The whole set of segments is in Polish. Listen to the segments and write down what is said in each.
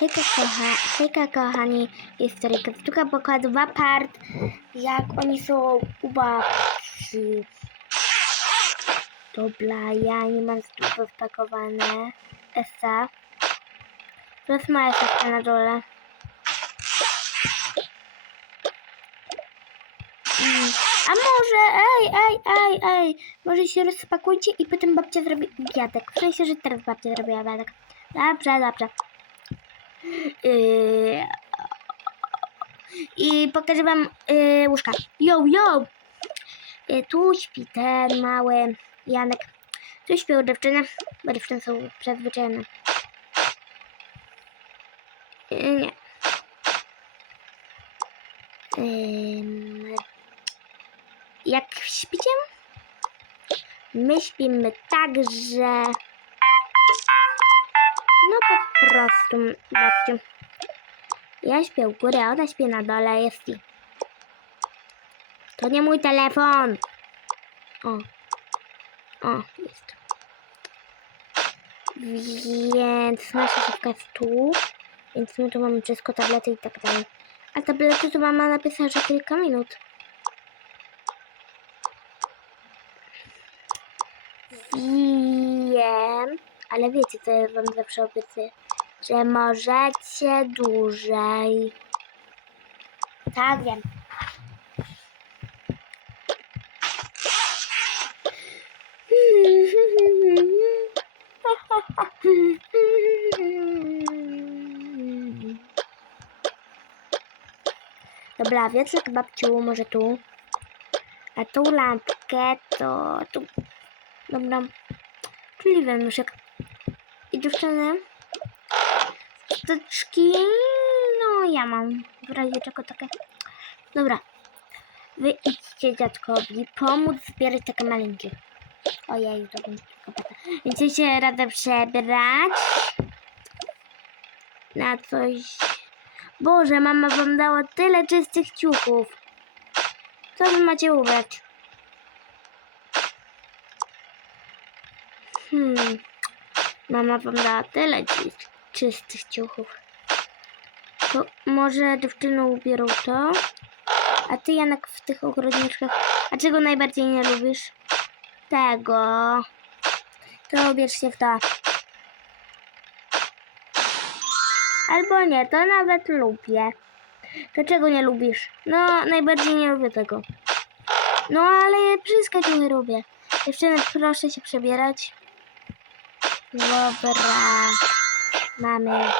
Hejka, kocha, hejka kochani, jest Storyka Sztuka Pokładowa Part, jak oni są u babci. Dobra, ja nie mam dużo spakowane. Esa. Teraz ma Esa na dole. A może, ej, ej, ej, ej, może się rozpakujcie i potem babcia zrobi obiadek. W sensie, że teraz babcia zrobi obiadek. Dobrze, dobrze. Yy, I pokażę wam yy, łóżka. Yo, yo! Yy, tu śpi ten mały Janek. Tu śpią dziewczyny, bo dziewczyny są przyzwyczajone. Nie. Jak śpicie? My śpimy tak, że... Prostu, babciu. Ja śpię u góry, a ona śpi na dole, jest i. To nie mój telefon. O. O, jest. Więc nasza szybka jest tu. Więc my tu mamy wszystko, tablety i tak dalej. A tablety to mama napisała, że kilka minut. Wiem, ale wiecie, co ja wam zawsze obiecuję? Że możecie dłużej. Tak, wiem. Dobra, wieczek babciu, może tu. A tą lampkę to tu. Dobra. Czyli wiem, myszek. I dziewczyny. Teczki. No, ja mam. W razie czego takie. Dobra. Wy idźcie dziadkowi pomóc zbierać takie malinki. Ojej, to będzie kopata. Się radę przebrać. Na coś. Boże, mama wam dała tyle czystych ciuchów. Co wy macie ubrać? Hmm. Mama wam dała tyle czy- czystych ciuchów. To może dziewczyny ubiorą to? A ty Janek w tych ogrodniczkach. A czego najbardziej nie lubisz? Tego. To ubierz się w to. Albo nie, to nawet lubię. To czego nie lubisz? No, najbardziej nie lubię tego. No, ale wszystkie ciuchy lubię. Dziewczyny, proszę się przebierać. Dobra. Mamy.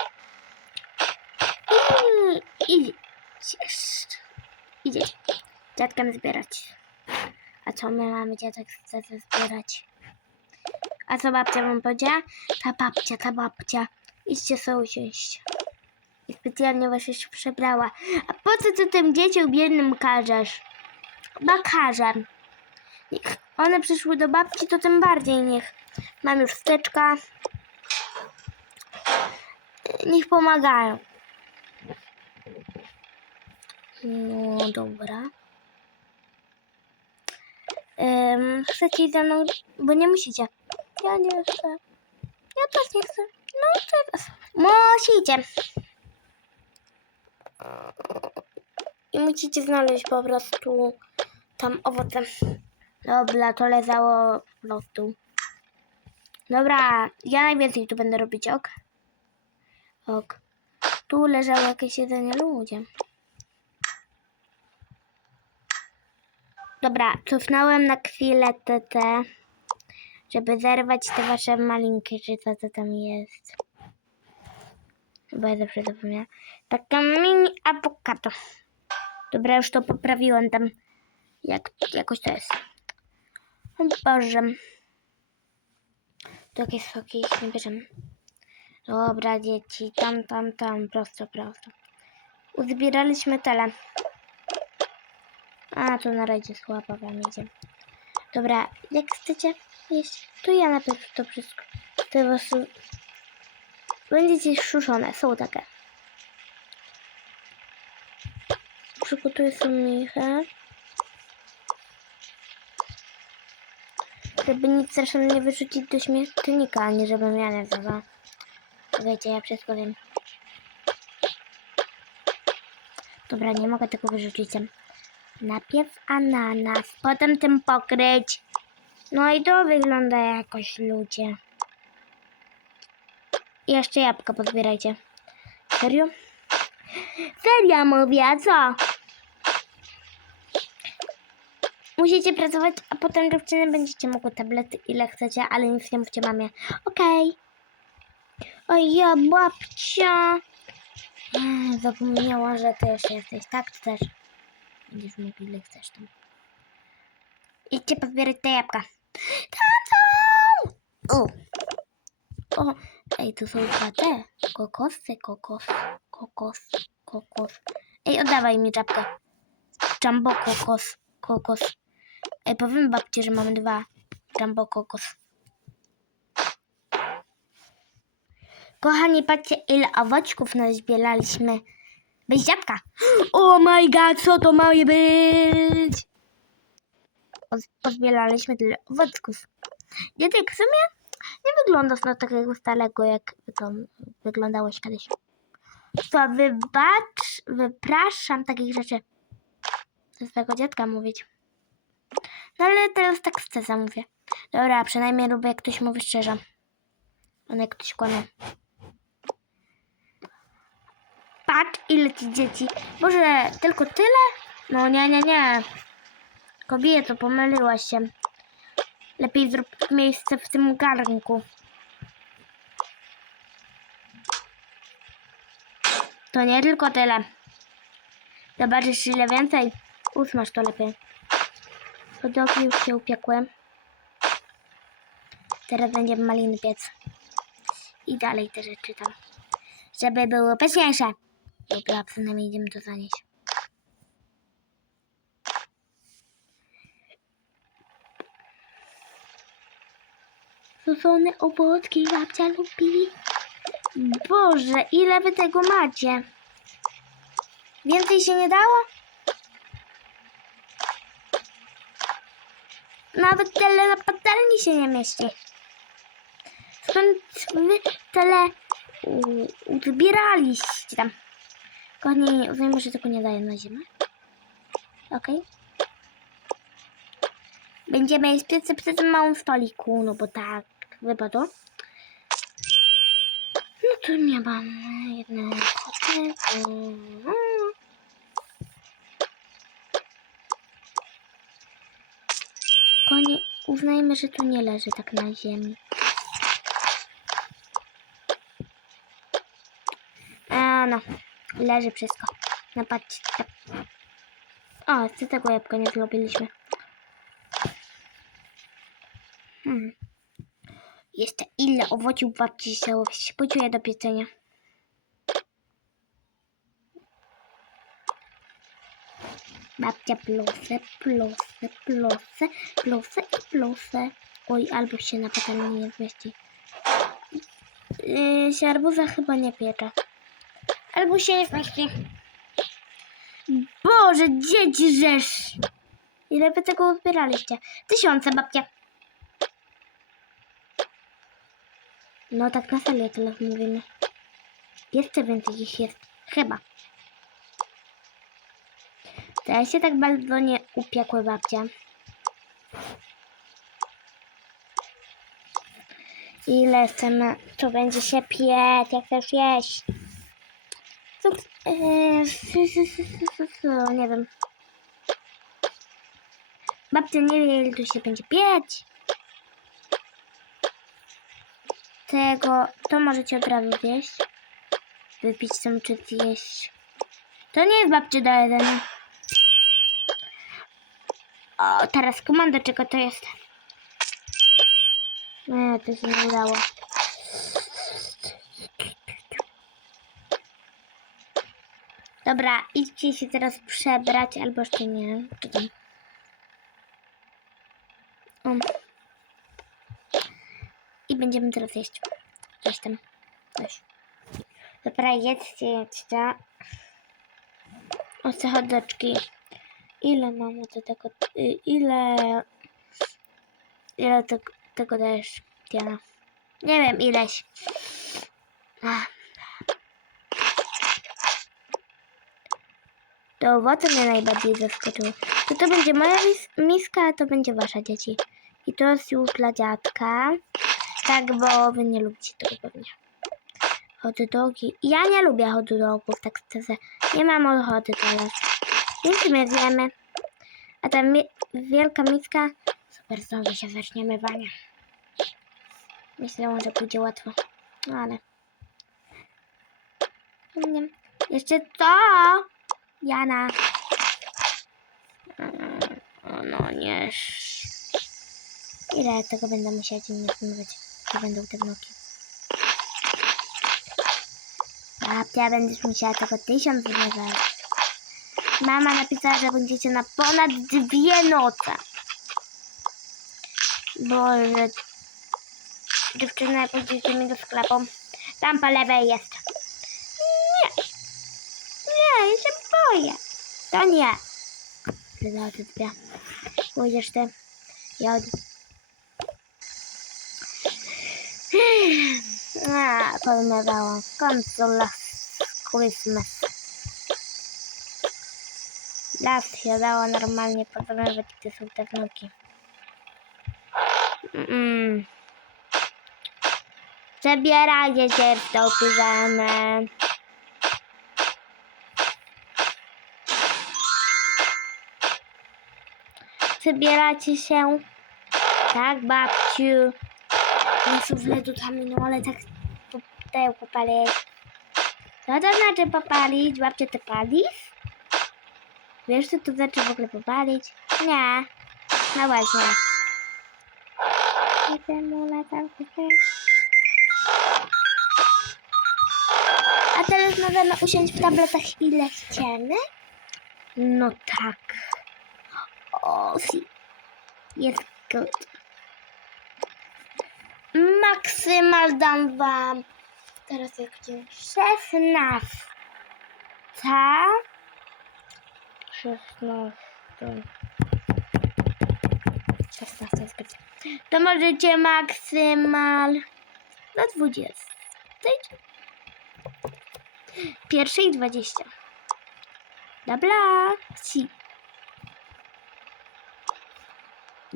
I idziesz. Idziesz. Dziadkiem zbierać. A co my mamy dziadek chce zbierać? A co babcia wam powiedziała? Ta babcia, ta babcia. Idźcie sobie usiąść. I specjalnie właśnie się przebrała. A po co ty tym dzieciom biednym każesz? Każę. Jak one przyszły do babci, to tym bardziej niech. Mam już wsteczka. Niech pomagają. No dobra. Um, chcecie iść ze mną? Bo nie musicie. Ja nie chcę. Ja też nie chcę. No teraz. Musicie. I musicie znaleźć po prostu tam owoce. Dobra, to leżało po prostu. Dobra, ja najwięcej tu będę robić, ok? Ok. Tu leżało jakieś jedzenie ludzie. Dobra, cofnąłem na chwilę te, te żeby zerwać te wasze malinki, czy co tam jest. Bo ja zawsze zapomniałam. Taka mini awokado. Dobra, już to poprawiłem tam. Jak, jakoś to jest. O Boże. To jakieś soki nie bierzemy. Dobra, dzieci. Tam, tam, tam. Prosto, prosto. Uzbieraliśmy tyle. A, to na razie słabo wam idzie. Dobra, jak chcecie jeść, to ja najpierw to wszystko. To was będziecie szuszone, są takie. Przygotuję sobie michę. Żeby nic strasznie nie wyrzucić do śmietnika, a nie żebym ja nie zjadła. Wiecie, ja wszystko wiem. Dobra, nie mogę tego wyrzucić. Najpierw ananas, potem tym pokryć. No i to wygląda jakoś ludzie. I jeszcze jabłka pozbierajcie. Serio? Serio mówię, a co? Musicie pracować, a potem dziewczyny będziecie mogły tablety ile chcecie, ale nic nie mówcie mamie. Okej. Oj, ja babcia. Ech, Zapomniała, że ty już jesteś. Tak, ty też. Będziesz mógł ile chcesz tam. Idźcie pozbierać te jabłka. Tato! O! O! Ej, to są dwa te. Kokosy, kokos, kokos, kokos. Ej, oddawaj mi czapkę. Jumbo kokos, kokos. Ej, powiem babci, że mamy dwa. Jumbo kokos. Kochani, patrzcie ile owocków nazbieraliśmy. Bez jabłka. Oh my god, co to ma być? Poz- Pozbieraliśmy tyle owocków. Dziadek, w sumie nie wyglądasz na takiego starego, jak wyglą- wyglądałeś kiedyś. To wybacz, wypraszam takich rzeczy. Do swojego dziadka mówić. No ale teraz tak z Ceza mówię. Dobra, przynajmniej lubię jak ktoś mówi szczerze. A nie jak ktoś kłamie. Patrz ile ci dzieci. Boże, tylko tyle? No nie, nie, nie. Kobieto, pomyliłaś się. Lepiej zrób miejsce w tym garnku. To nie tylko tyle. Zobaczysz ile więcej? Usmaż to lepiej. Hodowki już się upiekły. Teraz będziemy maliny piec. I dalej te rzeczy tam. Żeby było pyszniejsze. Dobra, przynajmniej idziemy to zanieść. Suszone owocki babcia lubi. Boże, ile wy tego macie? Więcej się nie dało? Nawet tyle na patelni się nie mieści. Skąd wy tyle uzbieraliście tam? Kochani, uznajmy, że tego nie daję na ziemię. Okej. Będziemy jeść pizzę przy tym małym stoliku, no bo tak wypadło. No tu nie mam jednego. Kochani, uznajmy, że tu nie leży tak na ziemi. A no, leży wszystko. Patrzcie. tak. O, co tego jabłka nie zrobiliśmy. Hmm. Jeszcze ile owoców babci się poczuję do pieczenia. Babcia plusy, plusy, plusy, plusy i plusy. Oj, albo się na patelni nie zmieści. Yy, się arbuza chyba nie piecze. Albo się nie zmieści. Boże, dzieci rzesz! Ile wy tego uzbieraliście? Tysiące, babcia. No tak na serio tyle mówimy. Jeszcze więcej ich jest. Chyba. To ja się tak bardzo nie upiekły babcia. Ile chcemy, to będzie się piec, jak chcesz jeść. Co, su, nie wiem. Babcia nie wie, ile tu się będzie piec. Tego, to możecie od razu zjeść. Wypić sam czy zjeść. To nie jest babci do jedzenia. O, teraz komanda czego to jest. Nie, to się nie udało. Dobra, idźcie się teraz przebrać, albo jeszcze nie. Czy tam? O. I będziemy teraz jeść. Coś tam. Coś. Dobra, jedzcie, jedzcie. Oce chodeczki. Ile mam do tego? y, Ile... Ile tego, tego dajesz, Diana? Nie wiem, ileś. To owoce mnie najbardziej zaskoczyły. To to będzie moja mis- miska, a to będzie wasza dzieci. I to jest już dla dziadka. Tak, bo wy nie lubicie tego pewnie. Hot dogi. Ja nie lubię hot dogów, tak szczerze. Nie mam ochoty teraz. Więc my zjemy. A ta mi- wielka miska. Super, znowu się zaczniemy wania. Myślałam, że pójdzie łatwo. No ale. Nie. Jeszcze co? Jana. O No nie. Ile tego będę musiała dziennie zmywać? To będą te wnuki. Babcia, będziesz musiała tego tysiąc zmywać. Mama napisała, że będziecie na ponad dwie noce. Boże. Dziewczyny, pójdziecie mi do sklepu. Tam po lewej jest. Nie. Nie, ja boję. To nie. Wydała te dwie. Pójdziesz ty. Ja od... A, końcu last Christmas. Last się dało normalnie podróżować, gdy są te wnuki. Mm. Zabierajcie się w tą piżamę. Zabieracie się. Tak, babciu. Jezu, źle tutaj minął, ale tak tutaj popalić. Co to znaczy popalić? Babcia, ty palisz? Wiesz, co to znaczy w ogóle popalić? Nie. No właśnie. Idę mu latam, A teraz możemy usiąść w tabletach ile chcemy? No tak. O, si. Jest good. Maksymal dam wam. Teraz jak dzień 16. 16. 16 jest. To możecie maksymal do 20. Pierwszej 20. Dobra, si.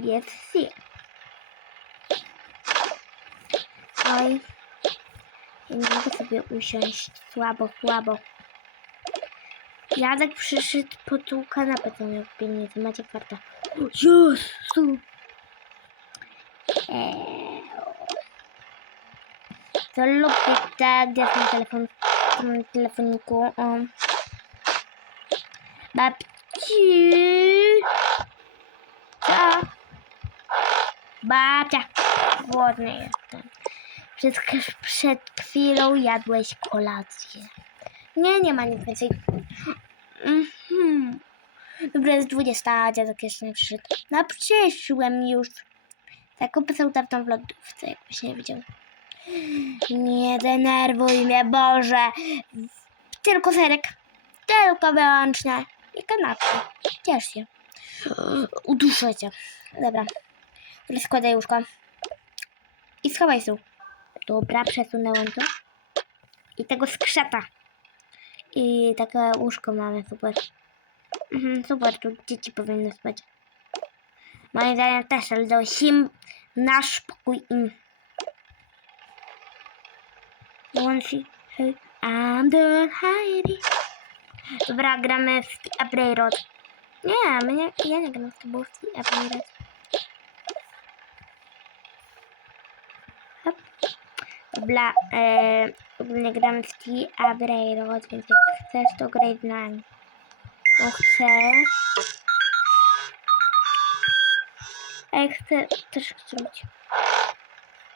Jest si. Oj. Ja nie mogę sobie usiąść. Słabo, słabo. Jadek przyszedł po tą kanapę, co miał pieniędzy. Macie kartę. Jezu! Eee. To lubię tak, gdzie jest mój telefon w telefoniku. O. Babcia! Głodny jestem. Przed, przed chwilą jadłeś kolację. Nie, nie ma nic więcej. Mhm. Dobra, jest 20, a dziadek jeszcze nie przyszedł. No przyszłem już. Zakupy są dawno w lodówce, jakbyś nie widział. Nie denerwuj mnie, Boże. Tylko serek. Tylko wyłącznie. I kanapki. Ciesz się. Uduszę cię. Dobra. Składaj łóżko. I schowaj się. Dobra, przesunęłam to. I tego skrzata. I takie łóżko mamy, super. Mhm, super, tu dzieci powinny spać. Moim zdaniem też, ale im nasz pokój im. See her, I'm done hiding. Dobra, gramy w Road. Nie, my nie, ja nie gram w to, było w Dobra, e, ogólnie gramy w T Upgrade Road, więc jak chcesz, to graj z nami. No chcę. Ej, chcę, też chcę mieć.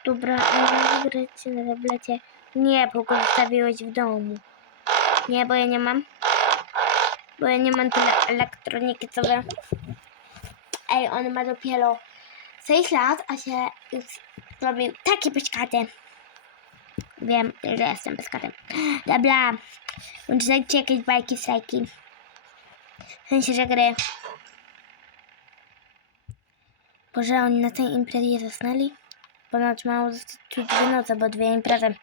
Dobra, a ja wygrać na tablecie. Nie, bo go zostawiłeś w domu. Nie, bo ja nie mam. Bo ja nie mam tyle elektroniki, co wy. Ej, on ma dopiero 6 lat, a się już zrobił takie bezkaty. Wiem, że jestem peskatem. Dobra. Znajdźcie jakieś bajki, strajki. W sensie, że gry. Boże, oni na tej imprezie zasnęli? Ponoć mało zostać dwie noce, bo dwie imprezy.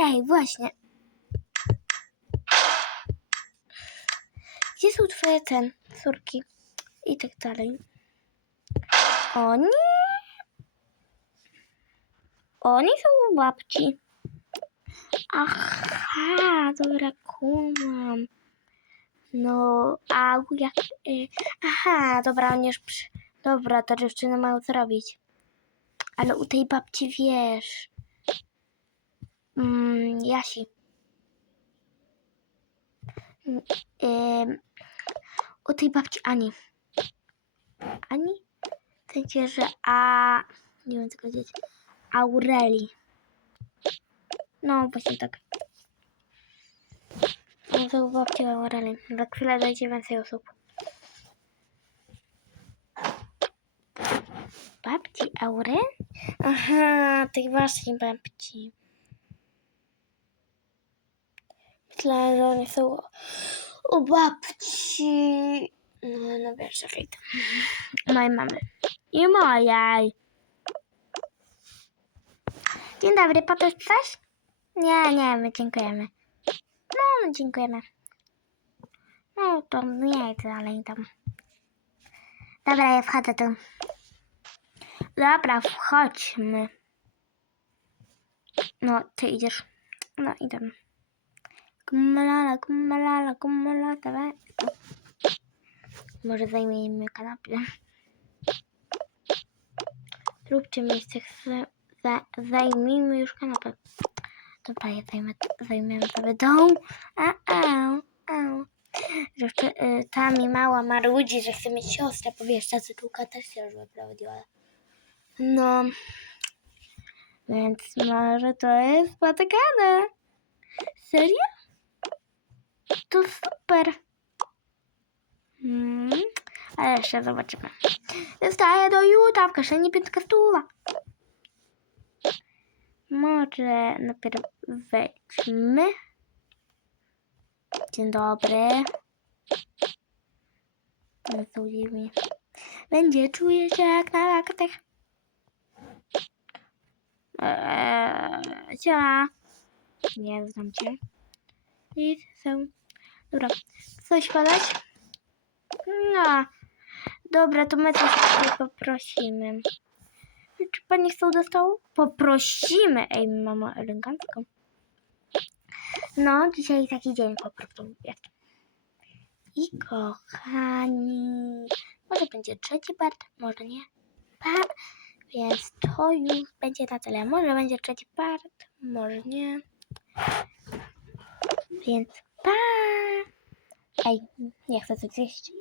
Ej, właśnie. Gdzie są twoje ten, córki? I tak dalej. O nie! Oni są babci. Aha, dobra, kumam. No, a jak... Y, aha, dobra, oni już przy... Dobra, to dziewczyny mają co robić. Ale u tej babci wiesz... Mm, Jasi. Mm, ym, u tej babci Ani. Ani? W sensie, że a... Nie wiem, co powiedzieć. Aureli. No, właśnie tak. No to babcia Aureli. Za chwilę dojdzie więcej osób. Babci Aureli? Aha, tej waszej babci. Myślałam, że one są u babci. No, no wiesz, że hejt. Mojej mamy. I mojej. Dzień dobry, po coś? Nie, nie, my dziękujemy. No, dziękujemy. No, to nie dalej tam. Dobra, ja wchodzę tu. Dobra, wchodźmy. No, ty idziesz. No, idę. Kumalala, kumalala, kumalala. Może zajmijmy kanapę. Zróbcie miejsce, chcę, zajmijmy już kanapę. Dobra, ja zajmę, zajmiemy sobie dom. A, a, a. Jeszcze, y, ta mi mała marudzi, że chce mieć siostrę, powiesz, tacy tułka też się już wyprowadziła. No, więc może to jest spotykane. Serio? To super. Hmm, ale jeszcze zobaczymy. Wstaję do jutra w kieszeni piątka stula. Może najpierw wejdźmy. Dzień dobry. To dziwnie. Będzie czuję się jak na laktach. Eee, siema. Nie znam cię. I są. Dobra. Coś podać? No. Dobra, to my coś poprosimy. Czy pani chce do stołu? Poprosimy. Ej, mama elegancko. No, dzisiaj taki dzień po prostu. I kochani, może będzie trzeci part, może nie. Pa, więc to już będzie na tyle. Może będzie trzeci part, może nie. Więc pa! Ej, nie chcę coś zjeść.